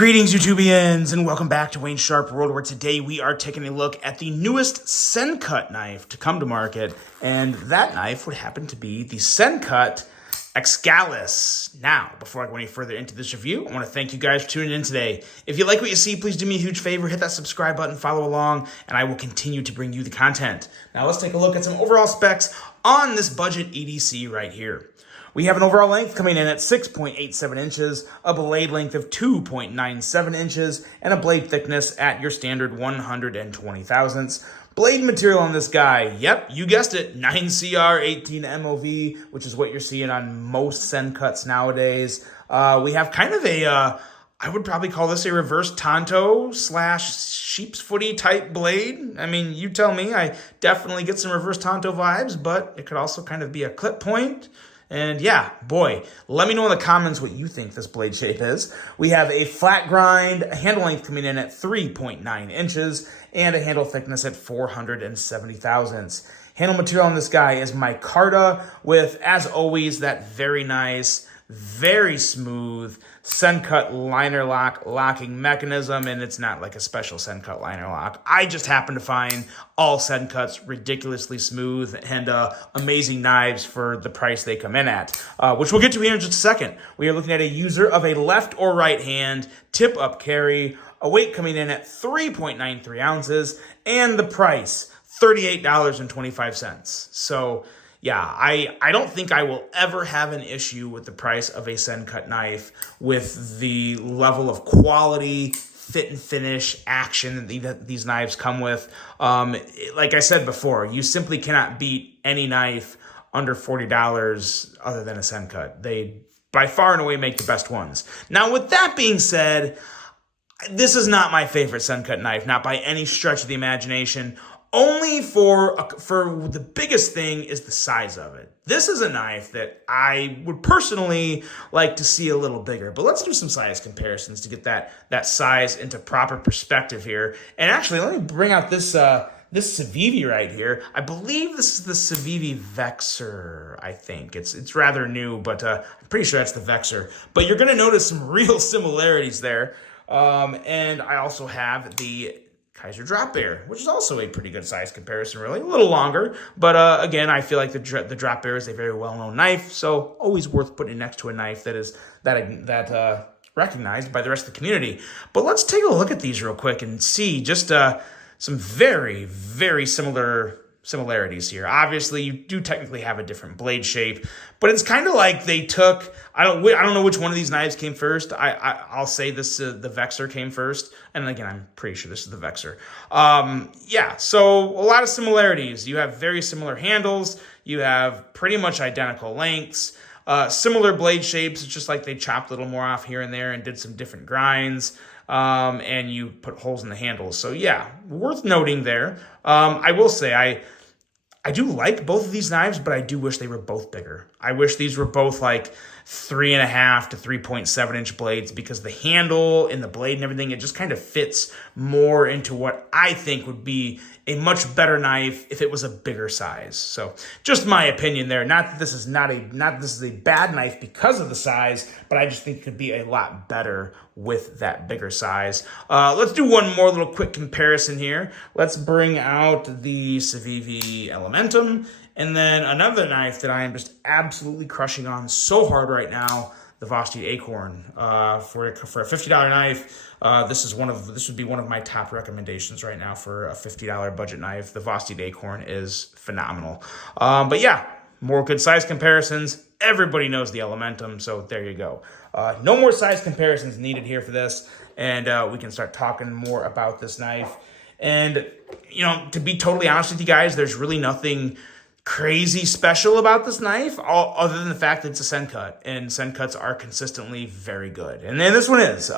Greetings, YouTubians, and welcome back to Wayne's Sharp World, where today we are taking a look at the newest Sencut knife to come to market, and that knife would happen to be the Sencut Excalis. Now, before I go any further into this review, I want to thank you guys for tuning in today. If you like what you see, please do me a huge favor, hit that subscribe button, follow along, and I will continue to bring you the content. Now, let's take a look at some overall specs on this budget EDC right here. We have an overall length coming in at 6.87 inches, a blade length of 2.97 inches, and a blade thickness at your standard 120 thousandths. Blade material on this guy, yep, you guessed it, 9CR 18 MOV, which is what you're seeing on most Sencuts nowadays. We have kind of a, I would probably call this a reverse Tonto / sheep's footy type blade. I mean, you tell me, I definitely get some reverse Tonto vibes, but it could also kind of be a clip point. And yeah, boy, let me know in the comments what you think this blade shape is. We have a flat grind, a handle length coming in at 3.9 inches, and a handle thickness at 470 thousandths. Handle material on this guy is micarta with, as always, that very nice, very smooth Sencut liner lock locking mechanism, and it's not like a special Sencut liner lock. I just happen to find all Sencuts ridiculously smooth and amazing knives for the price they come in at, which we'll get to here in just a second. We are looking at a user of a left or right hand tip up carry, a weight coming in at 3.93 ounces, and the price, $38.25. So yeah, I don't think I will ever have an issue with the price of a Sencut knife with the level of quality, fit and finish, action that these knives come with. Like I said before, you simply cannot beat any knife under $40 other than a Sencut. They, by far and away, make the best ones. Now, with that being said, this is not my favorite Sencut knife, not by any stretch of the imagination. Only for the biggest thing is the size of it. This is a knife that I would personally like to see a little bigger, but let's do some size comparisons to get that size into proper perspective here. And actually, let me bring out this Civivi right here. I believe this is the Civivi Vexor, I think. It's rather new, but I'm pretty sure that's the Vexor. But you're going to notice some real similarities there. And I also have the Kaiser Drop Bear, which is also a pretty good size comparison, really. A little longer, but again, I feel like the Drop Bear is a very well-known knife, so always worth putting next to a knife that is recognized by the rest of the community. But let's take a look at these real quick and see just some very, very similarities here. Obviously, you do technically have a different blade shape, but it's kind of like they took, I don't know which one of these knives came first. I'll say this, the Vexor came first, and again, I'm pretty sure this is the Vexor. Yeah, so a lot of similarities. You have very similar handles. You have pretty much identical lengths. Similar blade shapes. It's just like they chopped a little more off here and there and did some different grinds. And you put holes in the handles. So yeah, worth noting there. I will say I do like both of these knives, but I do wish they were both bigger. I wish these were both like 3.5 to 3.7 inch blades, because the handle and the blade and everything, it just kind of fits more into what I think would be a much better knife if it was a bigger size. So just my opinion there. Not that this is this is a bad knife because of the size, but I just think it could be a lot better with that bigger size. Let's do one more little quick comparison here. Let's bring out the Civivi Elementum, and then another knife that I am just absolutely crushing on so hard right now, the Vosteed Acorn. For a $50 knife, this would be one of my top recommendations right now for a $50 budget knife. The Vosteed Acorn is phenomenal. But yeah, more good size comparisons. Everybody knows the Elementum, so there you go. No more size comparisons needed here for this, and we can start talking more about this knife. And, you know, to be totally honest with you guys, there's really nothing crazy special about this knife, other than the fact that it's a Sencut, and Sencuts are consistently very good. And then this one is,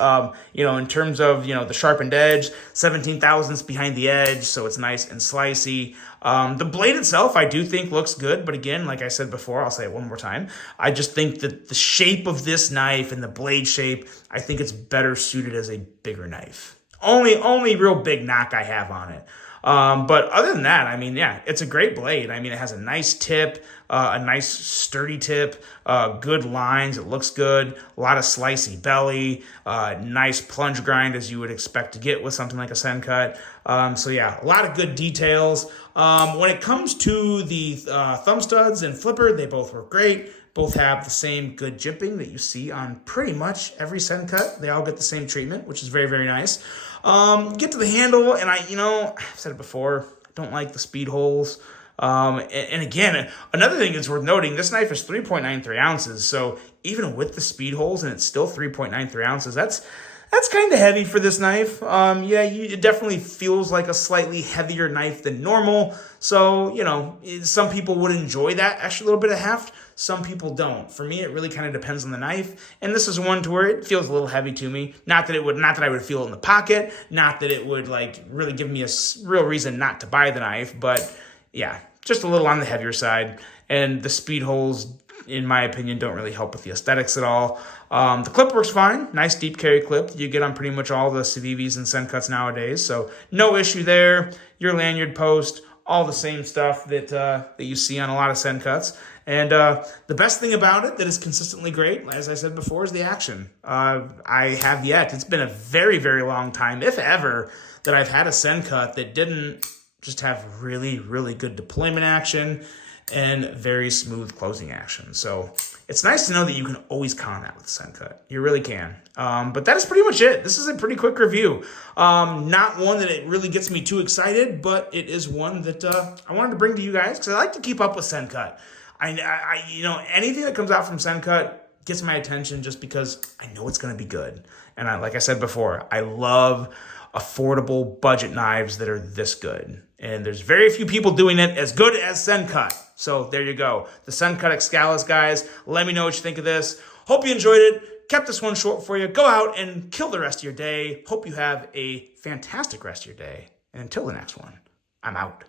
you know, in terms of, you know, the sharpened edge, 17 thousandths behind the edge, so it's nice and slicey. The blade itself, I do think looks good, but again, like I said before, I'll say it one more time, I just think that the shape of this knife and the blade shape, I think it's better suited as a bigger knife. Only real big knock I have on it. But other than that, I mean, yeah, it's a great blade. I mean, it has a nice tip, a nice sturdy tip, good lines. It looks good. A lot of slicey belly, nice plunge grind as you would expect to get with something like a Sencut. So yeah, a lot of good details. When it comes to the thumb studs and flipper, they both work great. Both have the same good jimping that you see on pretty much every Sencut. They all get the same treatment, which is very, very nice. Get to the handle, and I've said it before, I don't like the speed holes. And again, another thing that's worth noting, this knife is 3.93 ounces. So even with the speed holes, and it's still 3.93 ounces, that's kind of heavy for this knife. It definitely feels like a slightly heavier knife than normal. So, some people would enjoy that extra little bit of heft. Some people don't. For me, it really kind of depends on the knife. And this is one to where it feels a little heavy to me. Not that I would feel it in the pocket. Not that it would really give me a real reason not to buy the knife. But yeah, just a little on the heavier side. And the speed holes, in my opinion, don't really help with the aesthetics at all. The clip works fine. Nice deep carry clip that you get on pretty much all the Civivis and Sencuts nowadays. So no issue there. Your lanyard post, all the same stuff that you see on a lot of Sencuts. And the best thing about it that is consistently great, as I said before, is the action. I have yet. It's been a very, very long time, if ever, that I've had a Sencut that didn't just have really, really good deployment action and very smooth closing action. So it's nice to know that you can always count on that with the Sencut. You really can. But that is pretty much it. This is a pretty quick review. Not one that it really gets me too excited, but it is one that I wanted to bring to you guys because I like to keep up with Sencut. Anything that comes out from Sencut gets my attention just because I know it's going to be good. And like I said before, I love affordable budget knives that are this good. And there's very few people doing it as good as Sencut. So there you go. The Sencut Excalis, guys. Let me know what you think of this. Hope you enjoyed it. Kept this one short for you. Go out and kill the rest of your day. Hope you have a fantastic rest of your day. And until the next one, I'm out.